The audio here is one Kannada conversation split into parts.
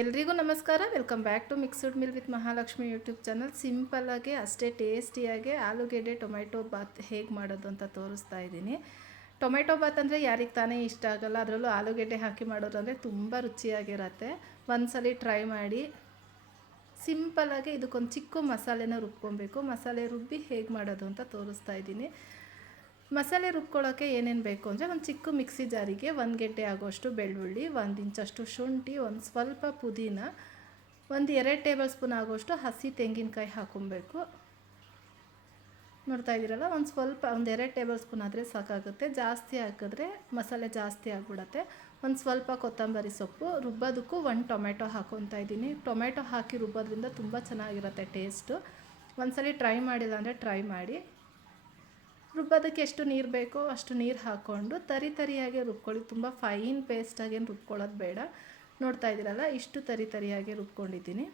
ಎಲ್ರಿಗೂ ನಮಸ್ಕಾರ. Welcome back to mixed meal with Mahalakshmi YouTube channel. ಸಿಂಪಲ್ಲಾಗಿ ಅಷ್ಟೇ ಟೇಸ್ಟಿಯಾಗಿ ಆಲೂಗೆಡ್ಡೆ ಟೊಮೆಟೊ ಬಾತ್ ಹೇಗೆ ಮಾಡೋದು ಅಂತ ತೋರಿಸ್ತಾ ಇದ್ದೀನಿ. ಟೊಮೆಟೊ ಬಾತ್ ಅಂದರೆ ಯಾರಿಗೆ ತಾನೇ ಇಷ್ಟ ಆಗಲ್ಲ, ಅದರಲ್ಲೂ ಆಲೂಗೆಡ್ಡೆ ಹಾಕಿ ಮಾಡೋದು ಅಂದರೆ ತುಂಬ ರುಚಿಯಾಗಿರುತ್ತೆ. ಒಂದ್ಸಲಿ ಟ್ರೈ ಮಾಡಿ. ಸಿಂಪಲ್ಲಾಗಿ ಇದಕ್ಕೊಂದು ಚಿಕ್ಕ ಮಸಾಲೆನ ರುಬ್ಕೊಬೇಕು. ಮಸಾಲೆ ರುಬ್ಬಿ ಹೇಗೆ ಮಾಡೋದು ಅಂತ ತೋರಿಸ್ತಾ ಇದ್ದೀನಿ. ಮಸಾಲೆ ರುಬ್ಕೊಳ್ಳೋಕ್ಕೆ ಏನೇನು ಬೇಕು ಅಂದರೆ ಒಂದು ಚಿಕ್ಕ ಮಿಕ್ಸಿ ಜಾರಿಗೆ 1 ಗೆಡ್ಡೆ ಆಗೋಷ್ಟು ಬೆಳ್ಳುಳ್ಳಿ, 1 ಇಂಚಷ್ಟು ಶುಂಠಿ, ಒಂದು ಸ್ವಲ್ಪ ಪುದೀನ, ಒಂದು 2 ಟೇಬಲ್ ಸ್ಪೂನ್ ಆಗೋಷ್ಟು ಹಸಿ ತೆಂಗಿನಕಾಯಿ ಹಾಕೊಬೇಕು. ನೋಡ್ತಾ ಇದ್ದೀರಲ್ಲ, ಒಂದು 2 ಟೇಬಲ್ ಸ್ಪೂನ್ ಆದರೆ ಸಾಕಾಗುತ್ತೆ. ಜಾಸ್ತಿ ಹಾಕಿದ್ರೆ ಮಸಾಲೆ ಜಾಸ್ತಿ ಆಗಿಬಿಡುತ್ತೆ. ಒಂದು ಸ್ವಲ್ಪ ಕೊತ್ತಂಬರಿ ಸೊಪ್ಪು, ರುಬ್ಬೋದಕ್ಕೂ 1 ಟೊಮೆಟೊ ಹಾಕ್ಕೊತಾ ಇದ್ದೀನಿ. ಟೊಮೆಟೊ ಹಾಕಿ ರುಬ್ಬೋದ್ರಿಂದ ತುಂಬ ಚೆನ್ನಾಗಿರುತ್ತೆ ಟೇಸ್ಟು. ಒಂದ್ಸಲಿ ಟ್ರೈ ಮಾಡಿಲ್ಲ ಅಂದರೆ ಟ್ರೈ ಮಾಡಿ. ರುಬ್ಬೋದಕ್ಕೆ ಎಷ್ಟು ನೀರು ಬೇಕೋ ಅಷ್ಟು ನೀರು ಹಾಕ್ಕೊಂಡು ತರಿಯಾಗಿ ರುಬ್ಕೊಳ್ಳಿ. ತುಂಬ ಫೈನ್ ಪೇಸ್ಟಾಗೇನು ರುಬ್ಕೊಳ್ಳೋದು ಬೇಡ. ನೋಡ್ತಾ ಇದ್ದೀರಲ್ಲ, ಇಷ್ಟು ತರಿಯಾಗಿ ರುಬ್ಕೊಂಡಿದ್ದೀನಿ.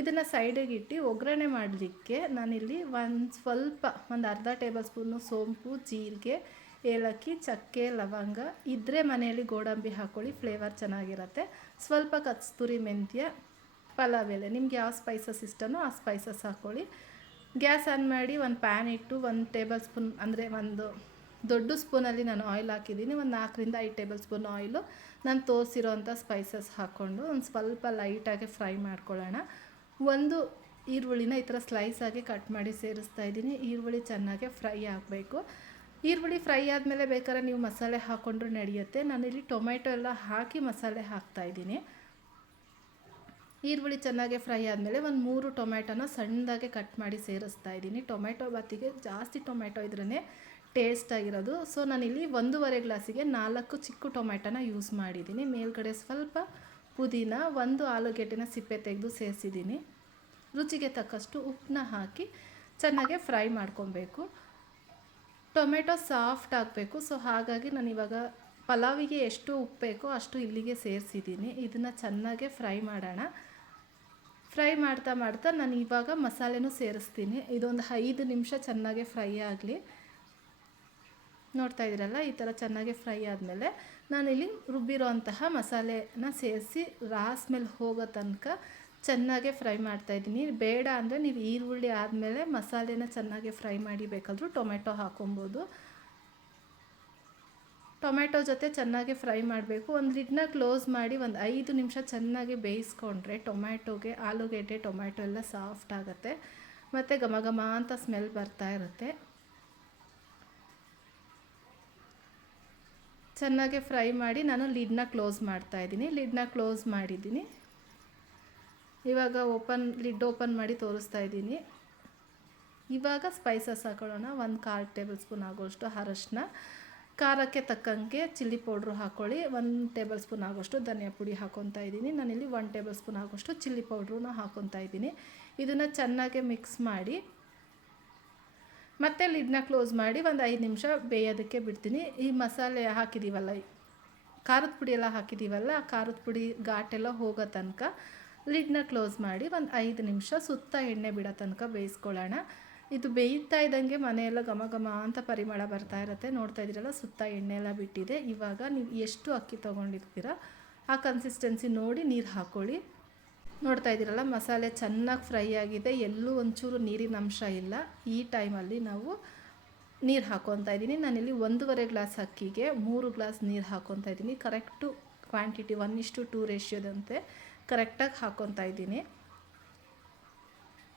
ಇದನ್ನು ಸೈಡಿಗೆ ಇಟ್ಟು ಒಗ್ಗರಣೆ ಮಾಡಲಿಕ್ಕೆ ನಾನಿಲ್ಲಿ ಒಂದು ಅರ್ಧ ಟೇಬಲ್ ಸ್ಪೂನು ಸೋಂಪು, ಜೀರಿಗೆ, ಏಲಕ್ಕಿ, ಚಕ್ಕೆ, ಲವಂಗ ಇದ್ದರೆ ಮನೆಯಲ್ಲಿ ಗೋಡಂಬಿ ಹಾಕ್ಕೊಳ್ಳಿ, ಫ್ಲೇವರ್ ಚೆನ್ನಾಗಿರುತ್ತೆ. ಸ್ವಲ್ಪ ಕಸ್ತೂರಿ ಮೆಂತ್ಯ, ಪಲಾವ್ ಎಲೆ, ನಿಮ್ಗೆ ಯಾವ ಸ್ಪೈಸಸ್ ಇಷ್ಟನೋ ಆ ಸ್ಪೈಸಸ್ ಹಾಕ್ಕೊಳ್ಳಿ. ಗ್ಯಾಸ್ ಆನ್ ಮಾಡಿ ಒಂದು ಪ್ಯಾನ್ ಇಟ್ಟು 1 ಟೇಬಲ್ ಸ್ಪೂನ್ ಅಂದರೆ ಒಂದು ದೊಡ್ಡ ಸ್ಪೂನಲ್ಲಿ ನಾನು ಆಯಿಲ್ ಹಾಕಿದ್ದೀನಿ. ಒಂದು 4 ರಿಂದ 5 ಟೇಬಲ್ ಸ್ಪೂನ್ ಆಯಿಲು ನಾನು ತೋರಿಸಿರೋಂಥ ಸ್ಪೈಸಸ್ ಹಾಕ್ಕೊಂಡು ಒಂದು ಸ್ವಲ್ಪ ಲೈಟಾಗಿ ಫ್ರೈ ಮಾಡ್ಕೊಳ್ಳೋಣ. ಒಂದು ಈರುಳ್ಳಿನ ಈ ಥರ ಸ್ಲೈಸಾಗಿ ಕಟ್ ಮಾಡಿ ಸೇರಿಸ್ತಾ ಇದ್ದೀನಿ. ಈರುಳ್ಳಿ ಚೆನ್ನಾಗಿ ಫ್ರೈ ಆಗಬೇಕು. ಈರುಳ್ಳಿ ಫ್ರೈ ಆದಮೇಲೆ ಬೇಕಾದ್ರೆ ನೀವು ಮಸಾಲೆ ಹಾಕ್ಕೊಂಡ್ರೂ ನಡೆಯುತ್ತೆ. ನಾನಿಲ್ಲಿ ಟೊಮೆಟೊ ಎಲ್ಲ ಹಾಕಿ ಮಸಾಲೆ ಹಾಕ್ತಾಯಿದ್ದೀನಿ. ಈರುಳ್ಳಿ ಚೆನ್ನಾಗಿ ಫ್ರೈ ಆದಮೇಲೆ ಒಂದು 3 ಟೊಮೆಟೊನ ಸಣ್ಣದಾಗೆ ಕಟ್ ಮಾಡಿ ಸೇರಿಸ್ತಾ ಇದ್ದೀನಿ. ಟೊಮೆಟೊ ಬಾತಿಗೆ ಜಾಸ್ತಿ ಟೊಮೆಟೊ ಇದ್ರೇ ಟೇಸ್ಟಾಗಿರೋದು. ಸೊ ನಾನಿಲ್ಲಿ 1.5 ಗ್ಲಾಸಿಗೆ 4 ಚಿಕ್ಕ ಟೊಮೆಟೊನ ಯೂಸ್ ಮಾಡಿದ್ದೀನಿ. ಮೇಲ್ಗಡೆ ಸ್ವಲ್ಪ ಪುದೀನ, 1 ಆಲೂಗೆಡ್ಡೆನ ಸಿಪ್ಪೆ ತೆಗೆದು ಸೇರಿಸಿದ್ದೀನಿ. ರುಚಿಗೆ ತಕ್ಕಷ್ಟು ಉಪ್ಪನ್ನ ಹಾಕಿ ಚೆನ್ನಾಗೆ ಫ್ರೈ ಮಾಡ್ಕೊಬೇಕು. ಟೊಮೆಟೊ ಸಾಫ್ಟ್ ಆಗಬೇಕು. ಸೊ ಹಾಗಾಗಿ ನಾನು ಇವಾಗ ಪಲಾವಿಗೆ ಎಷ್ಟು ಉಪ್ಪು ಬೇಕೋ ಅಷ್ಟು ಇಲ್ಲಿಗೆ ಸೇರಿಸಿದ್ದೀನಿ. ಇದನ್ನು ಚೆನ್ನಾಗೆ ಫ್ರೈ ಮಾಡೋಣ. ಫ್ರೈ ಮಾಡ್ತಾ ನಾನು ಇವಾಗ ಮಸಾಲೆನೂ ಸೇರಿಸ್ತೀನಿ. ಇದೊಂದು 5 ನಿಮಿಷ ಚೆನ್ನಾಗೆ ಫ್ರೈ ಆಗಲಿ. ನೋಡ್ತಾ ಇದ್ದೀರಲ್ಲ, ಈ ಥರ ಚೆನ್ನಾಗಿ ಫ್ರೈ ಆದಮೇಲೆ ನಾನಿಲ್ಲಿ ರುಬ್ಬಿರೋ ಅಂತಹ ಮಸಾಲೆನ ಸೇರಿಸಿ ಸ್ಮೆಲ್ ಹೋಗೋ ತನಕ ಚೆನ್ನಾಗೆ ಫ್ರೈ ಮಾಡ್ತಾಯಿದ್ದೀನಿ. ಬೇಡ ಅಂದರೆ ನೀವು ಈರುಳ್ಳಿ ಆದಮೇಲೆ ಮಸಾಲೆನ ಚೆನ್ನಾಗಿ ಫ್ರೈ ಮಾಡಿ ಬೇಕಾದರೂ ಟೊಮೆಟೊ ಹಾಕೊಬೋದು. ಟೊಮೆಟೊ ಜೊತೆ ಚೆನ್ನಾಗಿ ಫ್ರೈ ಮಾಡಬೇಕು. ಒಂದು ಲಿಡ್ನ ಕ್ಲೋಸ್ ಮಾಡಿ ಒಂದು 5 ನಿಮಿಷ ಚೆನ್ನಾಗಿ ಬೇಯಿಸ್ಕೊಂಡ್ರೆ ಆಲೂಗೆಡ್ಡೆ ಟೊಮೆಟೊ ಎಲ್ಲ ಸಾಫ್ಟ್ ಆಗುತ್ತೆ ಮತ್ತು ಘಮ ಅಂತ ಸ್ಮೆಲ್ ಬರ್ತಾ ಇರುತ್ತೆ. ಚೆನ್ನಾಗಿ ಫ್ರೈ ಮಾಡಿ ನಾನು ಲಿಡ್ನ ಕ್ಲೋಸ್ ಮಾಡ್ತಾಯಿದ್ದೀನಿ. ಲಿಡ್ನ ಕ್ಲೋಸ್ ಮಾಡಿದ್ದೀನಿ. ಇವಾಗ ಲಿಡ್ ಓಪನ್ ಮಾಡಿ ತೋರಿಸ್ತಾ ಇದ್ದೀನಿ. ಇವಾಗ ಸ್ಪೈಸಸ್ ಹಾಕೊಳ್ಳೋಣ. 1/4 ಟೇಬಲ್ ಸ್ಪೂನ್ ಆಗೋಷ್ಟು ಅರಶಿನ, ಖಾರಕ್ಕೆ ತಕ್ಕಂಗೆ ಚಿಲ್ಲಿ ಪೌಡ್ರು ಹಾಕ್ಕೊಳ್ಳಿ. 1 ಟೇಬಲ್ ಸ್ಪೂನ್ ಆಗೋಷ್ಟು ಧನಿಯಾ ಪುಡಿ ಹಾಕ್ಕೊತಾ ಇದ್ದೀನಿ. ನಾನಿಲ್ಲಿ 1 ಟೇಬಲ್ ಸ್ಪೂನ್ ಆಗೋಷ್ಟು ಚಿಲ್ಲಿ ಪೌಡ್ರನ್ನ ಹಾಕ್ಕೊತಾ ಇದ್ದೀನಿ. ಇದನ್ನು ಚೆನ್ನಾಗಿ ಮಿಕ್ಸ್ ಮಾಡಿ ಮತ್ತೆ ಲಿಡ್ನ ಕ್ಲೋಸ್ ಮಾಡಿ ಒಂದು 5 ನಿಮಿಷ ಬೇಯೋದಕ್ಕೆ ಬಿಡ್ತೀನಿ. ಈ ಮಸಾಲೆ ಹಾಕಿದ್ದೀವಲ್ಲ, ಖಾರದ ಪುಡಿ ಎಲ್ಲ ಹಾಕಿದ್ದೀವಲ್ಲ, ಆ ಖಾರದ ಪುಡಿ ಘಾಟೆಲ್ಲ ಹೋಗೋ ತನಕ ಲಿಡ್ನ ಕ್ಲೋಸ್ ಮಾಡಿ ಒಂದು 5 ನಿಮಿಷ ಸುತ್ತ ಎಣ್ಣೆ ಬಿಡೋ ತನಕ ಬೇಯಿಸ್ಕೊಳ್ಳೋಣ. ಇದು ಬೇಯ್ತಾ ಇದ್ದಂಗೆ ಮನೆಯೆಲ್ಲ ಘಮ ಅಂತ ಪರಿಮಳ ಬರ್ತಾ ಇರುತ್ತೆ. ನೋಡ್ತಾ ಇದ್ದೀರಲ್ಲ, ಸುತ್ತ ಎಣ್ಣೆ ಎಲ್ಲ ಬಿಟ್ಟಿದೆ. ಇವಾಗ ನೀವು ಎಷ್ಟು ಅಕ್ಕಿ ತೊಗೊಂಡಿರ್ತೀರ ಆ ಕನ್ಸಿಸ್ಟೆನ್ಸಿ ನೋಡಿ ನೀರು ಹಾಕ್ಕೊಳ್ಳಿ. ನೋಡ್ತಾ ಇದ್ದೀರಲ್ಲ, ಮಸಾಲೆ ಚೆನ್ನಾಗಿ ಫ್ರೈ ಆಗಿದೆ, ಎಲ್ಲೂ ಒಂಚೂರು ನೀರಿನ ಅಂಶ ಇಲ್ಲ. ಈ ಟೈಮಲ್ಲಿ ನಾವು ನೀರು ಹಾಕ್ಕೊತಾ ಇದ್ದೀನಿ. ನಾನಿಲ್ಲಿ 1.5 ಗ್ಲಾಸ್ ಅಕ್ಕಿಗೆ 3 ಗ್ಲಾಸ್ ನೀರು ಹಾಕ್ಕೊತಾ ಇದ್ದೀನಿ. ಕರೆಕ್ಟು ಕ್ವಾಂಟಿಟಿ 1:2 ರೇಷಿಯೋದಂತೆ ಕರೆಕ್ಟಾಗಿ ಹಾಕ್ಕೊತಾ ಇದ್ದೀನಿ.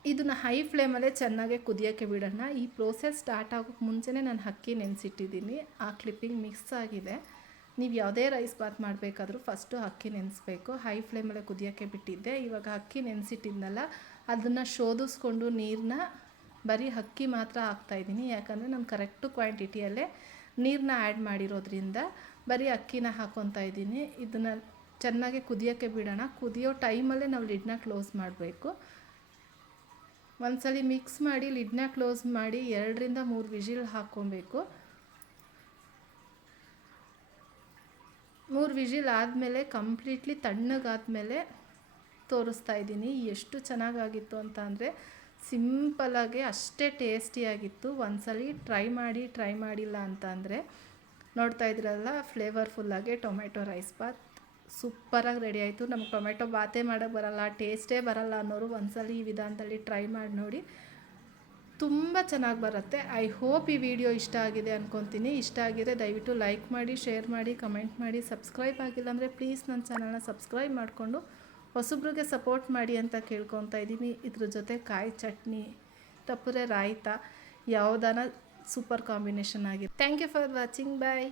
ಇದನ್ನು ಹೈ ಫ್ಲೇಮಲ್ಲೇ ಚೆನ್ನಾಗಿ ಕುದಿಯೋಕ್ಕೆ ಬಿಡೋಣ. ಈ ಪ್ರೋಸೆಸ್ ಸ್ಟಾರ್ಟ್ ಆಗೋಕ್ಕೆ ಮುಂಚೆನೇ ನಾನು ಅಕ್ಕಿ ನೆನೆಸಿಟ್ಟಿದ್ದೀನಿ. ಆ ಕ್ಲಿಪ್ಪಿಂಗ್ ಮಿಕ್ಸ್ ಆಗಿದೆ. ನೀವು ಯಾವುದೇ ರೈಸ್ ಬಾತ್ ಮಾಡಬೇಕಾದ್ರೂ ಫಸ್ಟು ಅಕ್ಕಿ ನೆನೆಸ್ಬೇಕು. ಹೈ ಫ್ಲೇಮಲ್ಲೇ ಕುದಿಯೋಕ್ಕೆ ಬಿಟ್ಟಿದ್ದೆ. ಇವಾಗ ಅಕ್ಕಿ ನೆನೆಸಿಟ್ಟಿದ್ನಲ್ಲ, ಅದನ್ನು ಶೋಧಿಸ್ಕೊಂಡು ನೀರನ್ನ ಬರೀ ಅಕ್ಕಿ ಮಾತ್ರ ಹಾಕ್ತಾಯಿದ್ದೀನಿ. ಯಾಕಂದರೆ ನಾನು ಕರೆಕ್ಟು ಕ್ವಾಂಟಿಟಿಯಲ್ಲೇ ನೀರನ್ನ ಆ್ಯಡ್ ಮಾಡಿರೋದ್ರಿಂದ ಬರೀ ಅಕ್ಕಿನ ಹಾಕ್ಕೊತಾ ಇದ್ದೀನಿ. ಇದನ್ನು ಚೆನ್ನಾಗಿ ಕುದಿಯೋಕ್ಕೆ ಬಿಡೋಣ. ಕುದಿಯೋ ಟೈಮಲ್ಲೇ ನಾವು ಲಿಡ್ನ ಕ್ಲೋಸ್ ಮಾಡಬೇಕು. ಒಂದ್ಸಲಿ ಮಿಕ್ಸ್ ಮಾಡಿ ಲಿಡ್ನ ಕ್ಲೋಸ್ ಮಾಡಿ 2 ರಿಂದ 3 ವಿಜಿಲ್ ಹಾಕ್ಕೊಬೇಕು. 3 ವಿಜಿಲ್ ಆದಮೇಲೆ ಕಂಪ್ಲೀಟ್ಲಿ ತಣ್ಣಗಾದ್ಮೇಲೆ ತೋರಿಸ್ತಾ ಇದ್ದೀನಿ. ಎಷ್ಟು ಚೆನ್ನಾಗಾಗಿತ್ತು ಅಂತ ಅಂದರೆ ಸಿಂಪಲಾಗಿ ಅಷ್ಟೇ ಟೇಸ್ಟಿಯಾಗಿತ್ತು. ಒಂದ್ಸಲಿ ಟ್ರೈ ಮಾಡಿಲ್ಲ ಅಂತ ಅಂದರೆ ನೋಡ್ತಾ ಇದ್ರಲ್ಲ, ಫ್ಲೇವರ್ಫುಲ್ಲಾಗಿ ಟೊಮೆಟೊ ರೈಸ್ ಬಾತ್ ಸೂಪರಾಗಿ ರೆಡಿ ಆಯಿತು. ನಮಗೆ ಟೊಮೆಟೊ ಬಾತೇ ಮಾಡೋಕ್ಕೆ ಬರಲ್ಲ, ಟೇಸ್ಟೇ ಬರಲ್ಲ ಅನ್ನೋರು ಒಂದ್ಸಲ ಈ ವಿಧಾನದಲ್ಲಿ ಟ್ರೈ ಮಾಡಿ ನೋಡಿ, ತುಂಬ ಚೆನ್ನಾಗಿ ಬರುತ್ತೆ. ಐ ಹೋಪ್ ಈ ವಿಡಿಯೋ ಇಷ್ಟ ಆಗಿದೆ ಅಂದ್ಕೊತೀನಿ. ಇಷ್ಟ ಆಗಿದೆ ದಯವಿಟ್ಟು ಲೈಕ್ ಮಾಡಿ, ಶೇರ್ ಮಾಡಿ, ಕಮೆಂಟ್ ಮಾಡಿ. ಸಬ್ಸ್ಕ್ರೈಬ್ ಆಗಿಲ್ಲ ಅಂದರೆ ಪ್ಲೀಸ್ ನನ್ನ ಚಾನಲ್ನ ಸಬ್ಸ್ಕ್ರೈಬ್ ಮಾಡಿಕೊಂಡು ಹೊಸಬ್ರಿಗೆ ಸಪೋರ್ಟ್ ಮಾಡಿ ಅಂತ ಕೇಳ್ಕೊತಾ ಇದ್ದೀನಿ. ಇದ್ರ ಜೊತೆ ಕಾಯಿ ಚಟ್ನಿ, ಟಪ್ಪುರೆ ರಾಯ್ತ ಯಾವುದಾನ ಸೂಪರ್ ಕಾಂಬಿನೇಷನ್ ಆಗಿದೆ. Thank you for watching. Bye.